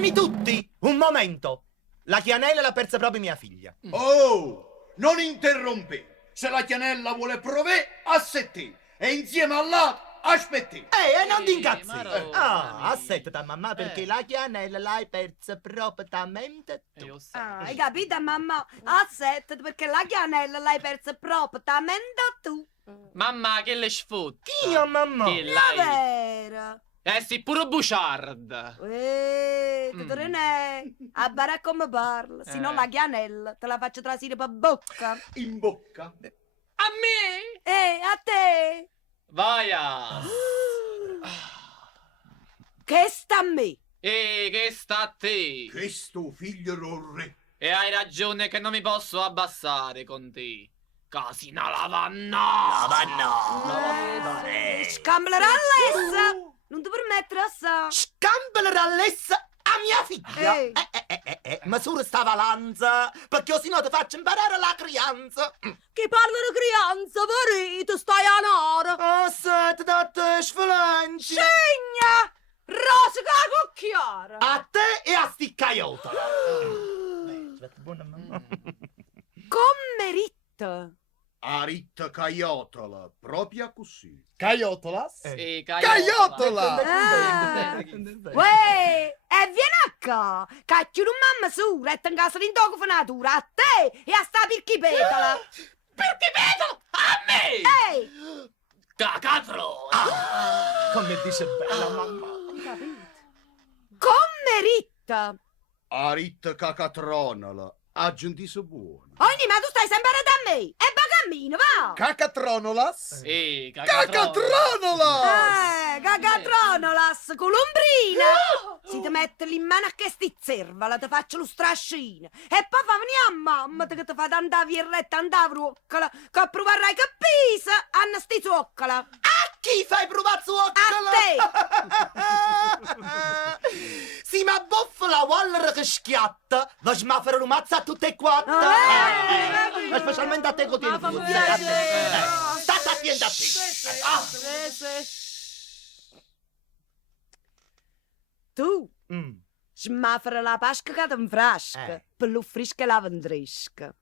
Fermi tutti! Un momento! La Chianella l'ha persa proprio mia figlia. Oh, non interrompi. Se la Chianella vuole provare, assetti. E insieme all'altro, aspetti. Non ti incazzi! Maro, Aspetta, mamma, perché la Chianella l'hai persa propriamente tu. Io so. Hai capito, mamma? Aspetta, perché la Chianella l'hai persa propriamente tu. Mamma, che le sfotta? Io, mamma? Che È lei? vero. Sì, pure buciarda. Te ne a barà come parla, se no la Chianella te la faccio trasire per bocca. In bocca. A me? A te? Vaia. Che sta a me? Che sta a te? Questo figlio del re. E hai ragione che non mi posso abbassare con te. Casi una lavanna. Scamblerà l'essa! Non ti permettere assai! Scambale rallessa a mia figlia! Misura sta valanza, perché se no ti faccio imparare la crianza! Chi parla di crianza, verito, stai a nora! Aspetta, te sflanci! Segna! Rosica cocchiara! A te e a sti caiota! Buona mamma. Come ritta! A ritta caiotola, proprio così. Caiotolas? Sì, Caiotola! Uè! E vieni qua! Cacchio un mamma sura e te in casa l'intoco natura a te e a sta pirchipetola! Pirchipetola? A me? Ehi! Cacatro! Come dice bella mamma! Come ritta! A ritta cacatronola, aggiunti buono. Ogni ma tu stai sempre da me! E bagammino, va! Cacatronolas? Sì, Cacatronolas! Cagatronolas, colombrina! Si ti mette in mano a che sti zervala, ti faccio lo strascino. E poi fa venire a mamma che ti fa tanta virretta, tanta vroccola, che proverai che pisa, hanno sti zuoccola. A chi fai provare zuoccola? A te! Si ma boffa la wallera che schiatta, va smaffare l'umazza a tutte e quattro! Ma specialmente a te che tieni Ma fa tu, piacere. State attenta a te! Tu, smaffare la pasca che ti frasca, per l'uffrisca e la vendrisca.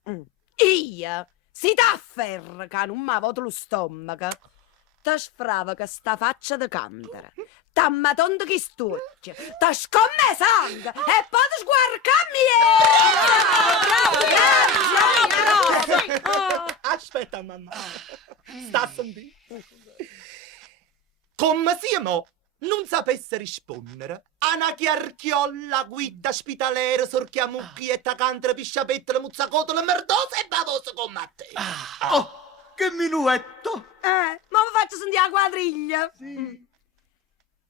Io, si t'afferra che non mi vuoto lo stomaco, ti sfrava che sta faccia di candere, t'ammatonda che stuccia, ti scomme sangue e poi ti sguarca bravo! Aspetta, mamma. Sta a sentire. Come siamo? Non sapesse rispondere. A una chiarchiolla, guida ospitaliera, sorchiamucchi e tacantra, pisciapettola, muzzacotola, merdosa e bavosa come te. Oh, che minuetto! Ma vi faccio sentire la quadriglia.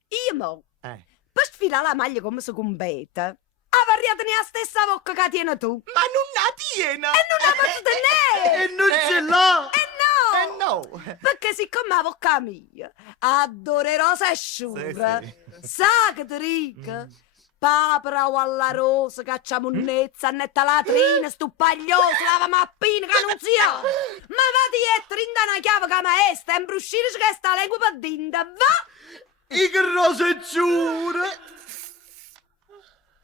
Io mo, per sfilare la maglia come si compete, avrei la stessa bocca che tieni tu. Ma non la tiene! E non la posso tenere! E non ce l'ha! No! Perché siccome la bocca mia adorerò se asciura, sa che ti rica, papera o alla rosa, cacciamunnezza, annetta latrina, stupagliosa, lava mappina, che non si ha. Ma va dietro, rinda una chiave che maestra, e imbruscire che sta lingua per dinda, va! I grose giure!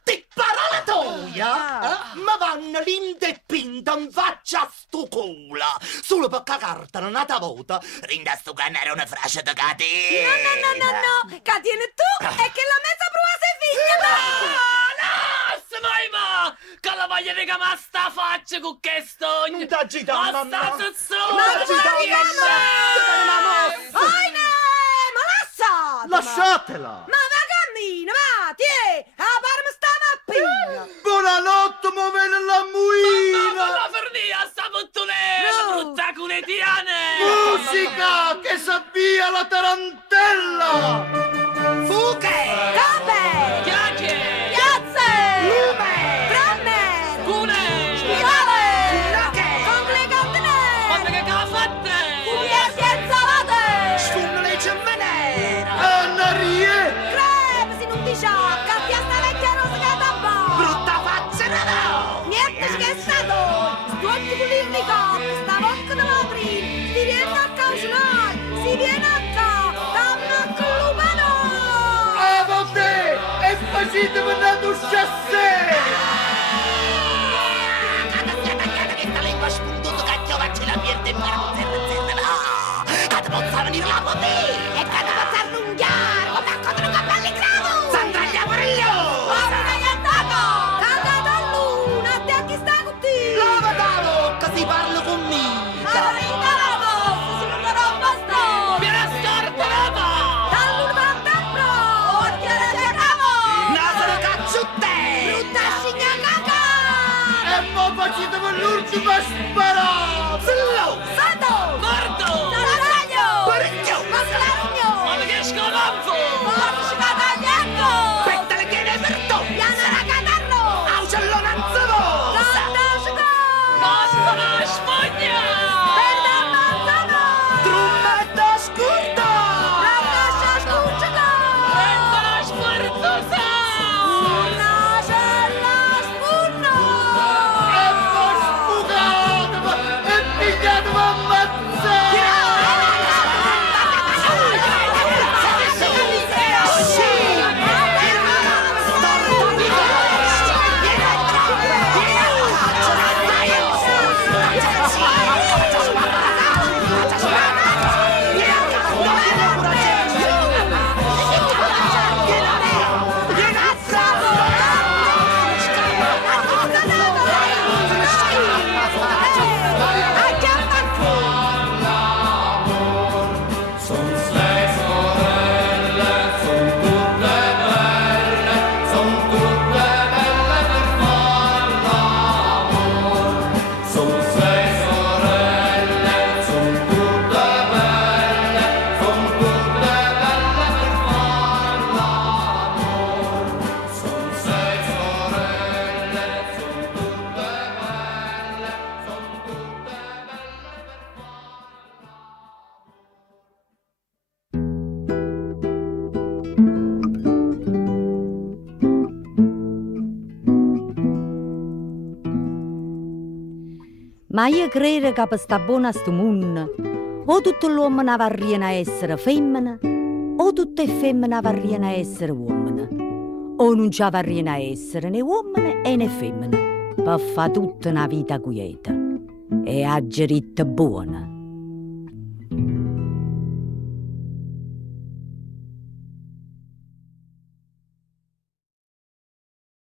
Ti parla toia? Ma vanno l'indepinta in faccia a sto culo! Solo per cagarti una volta, rinda sto cannare una frase da catena! No, che tieni tu e che la mezza prua sei figlia No, ma che la voglio di che ma sta faccia con che stogno! Non t'agitare, mamma! Ma sta Non t'agitare, mamma! Oine, ma lasciate! Lasciatela! Ma va cammino, va, tie, a parma sta mappina! Buonanotte, muovere la muina! la fernia sta bottonera, No. brutta culetiane! Musica che s'avvia la tarantella! Fughe! Cape! Chiacchiere! Piazze! Lume! Tramme! Cune! Spirale! Che? Con le Ma cantine! perché la fatte? Pugliesi e insalate! Sfunno le gemmenere! Annarie! Crepe, si non dice, cappia sta vecchia rosa che da bo! Brutta faccia no! Niente che è stato! Stuocchi pulire di coppi, sta bocca da latrina! Si viene a caucionare! Si viene a ca! Damma clubano! A volte facete venuto chassé! Cata sia tagliata che sta lingua spuntuta che ti faccio la pierde per non cata pozza venire la potè e cata pozza allungare come a contro capelli cravo sangraglia pure io così parlo con mica Viene storta! naso caccio te E mo facete per l'ultima sparata! slow Morto! parecchio Ma che scolanfo! pettale che ne perdo aucellone anzavosa Basta la spugna! trummetta scurta Prenda la sforzosa! E mo spucatevi e pigliatevi a ammazzare! Ma io credo che per sta buona sto mondo, o tutto l'uomo ne varriano a essere femmina, o tutte le femmine varriano a essere uomini, o non ci varriano a essere né uomini e né femmine, per fare tutta una vita quieta e a geritta buona.